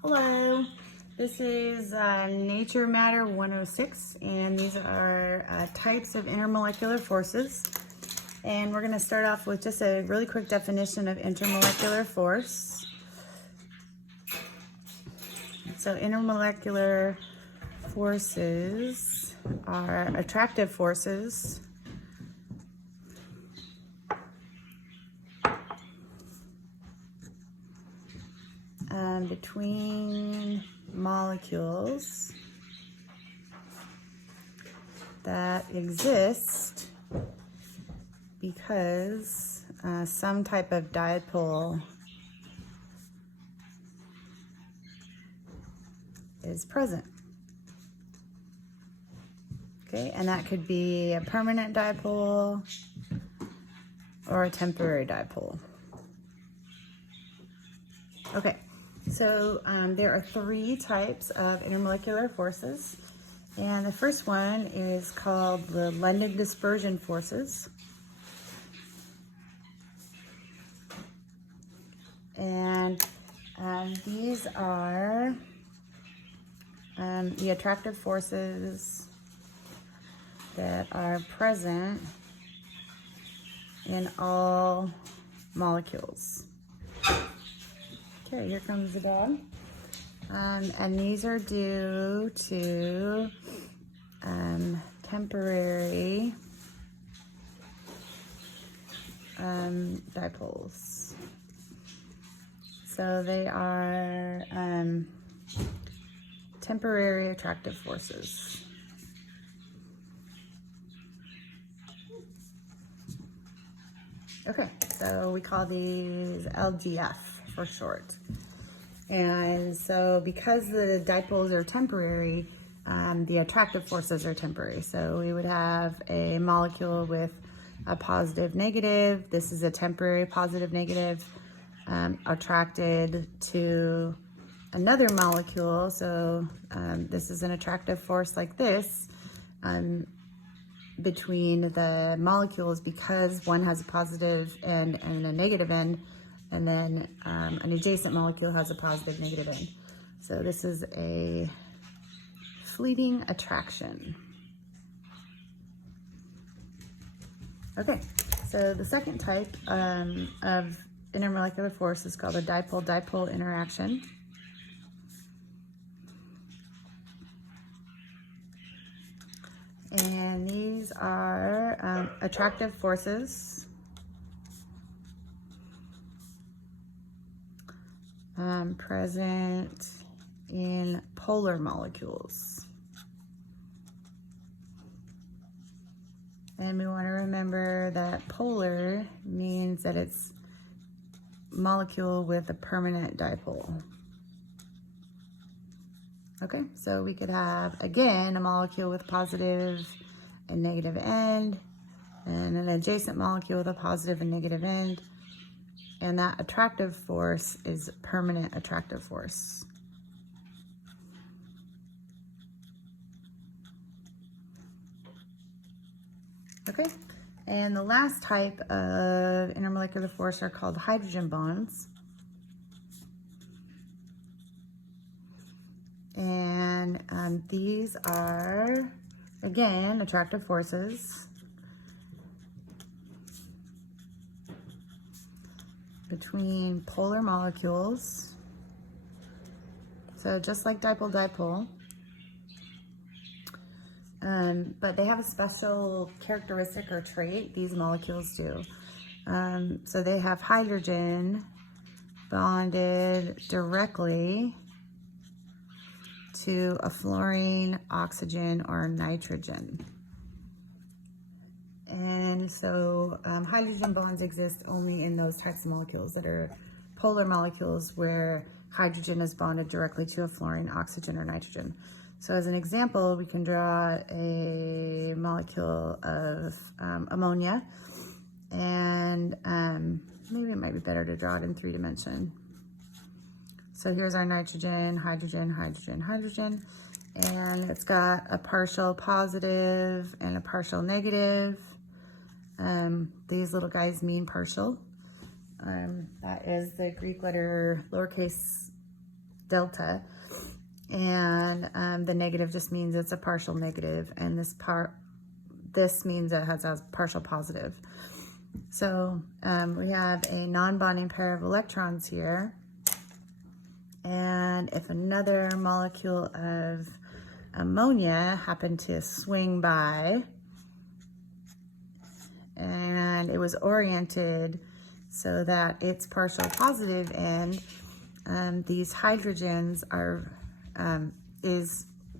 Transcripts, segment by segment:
Hello, this is Nature Matter 106, and these are types of intermolecular forces. And we're going to start off with just a really quick definition of intermolecular force. So intermolecular forces are attractive forces between molecules that exist because some type of dipole is present. Okay, and that could be a permanent dipole or a temporary dipole. Okay, so there are three types of intermolecular forces, and the first one is called the London dispersion forces. And these are the attractive forces that are present in all molecules. Okay, here comes the dog. And these are due to temporary dipoles. So they are temporary attractive forces. Okay, so we call these LGF for short. And so because the dipoles are temporary, the attractive forces are temporary. So we would have a molecule with a positive negative. This is a temporary positive negative attracted to another molecule. So this is an attractive force like this between the molecules because one has a positive end and a negative end, and then an adjacent molecule has a positive negative end. So this is a fleeting attraction. Okay, so the second type of intermolecular force is called a dipole-dipole interaction. And these are attractive forces present in polar molecules. And we want to remember that polar means that it's molecule with a permanent dipole. Okay, so we could have, again, a molecule with positive and negative end, and an adjacent molecule with a positive and negative end, and that attractive force is permanent attractive force. Okay, and the last type of intermolecular force are called hydrogen bonds. And these are, again, attractive forces between polar molecules. So just like dipole-dipole, but they have a special characteristic or trait, these molecules do. So they have hydrogen bonded directly to a fluorine, oxygen, or nitrogen. And so hydrogen bonds exist only in those types of molecules that are polar molecules where hydrogen is bonded directly to a fluorine, oxygen, or nitrogen. So as an example, we can draw a molecule of ammonia, and maybe it might be better to draw it in 3-dimension. So here's our nitrogen, hydrogen, hydrogen, hydrogen, and it's got a partial positive and a partial negative. These little guys mean partial. That is the Greek letter lowercase delta. And the negative just means it's a partial negative, and this means it has a partial positive. So we have a non-bonding pair of electrons here, and if another molecule of ammonia happened to swing by and it was oriented so that its partial positive end, these hydrogens are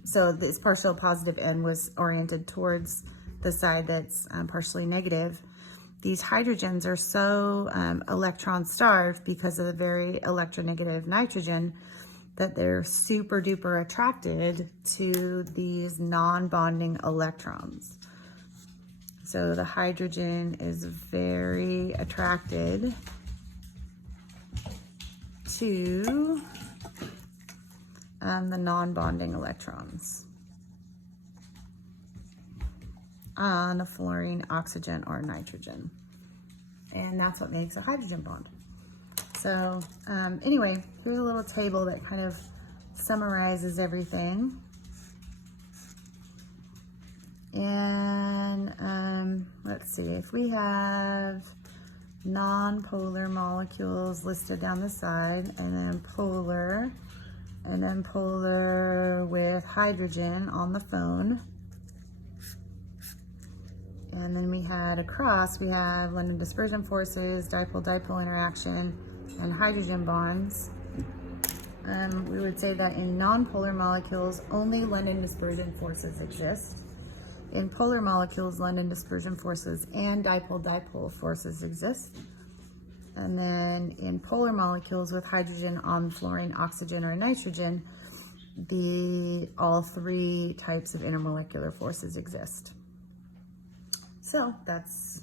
so this partial positive end was oriented towards the side that's partially negative. These hydrogens are so electron starved because of the very electronegative nitrogen that they're super duper attracted to these non-bonding electrons. So the hydrogen is very attracted to the non-bonding electrons on a fluorine, oxygen, or nitrogen. And that's what makes a hydrogen bond. So anyway, here's a little table that kind of summarizes everything. And let's see, if we have non-polar molecules listed down the side, and then polar with hydrogen on the phone. And then we had across, we have London dispersion forces, dipole-dipole interaction, and hydrogen bonds. We would say that in non-polar molecules, only London dispersion forces exist. In polar molecules, London dispersion forces and dipole-dipole forces exist. And then in polar molecules with hydrogen on fluorine, oxygen, or nitrogen, all three types of intermolecular forces exist. So that's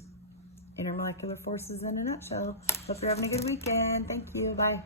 intermolecular forces in a nutshell. Hope you're having a good weekend. Thank you. Bye.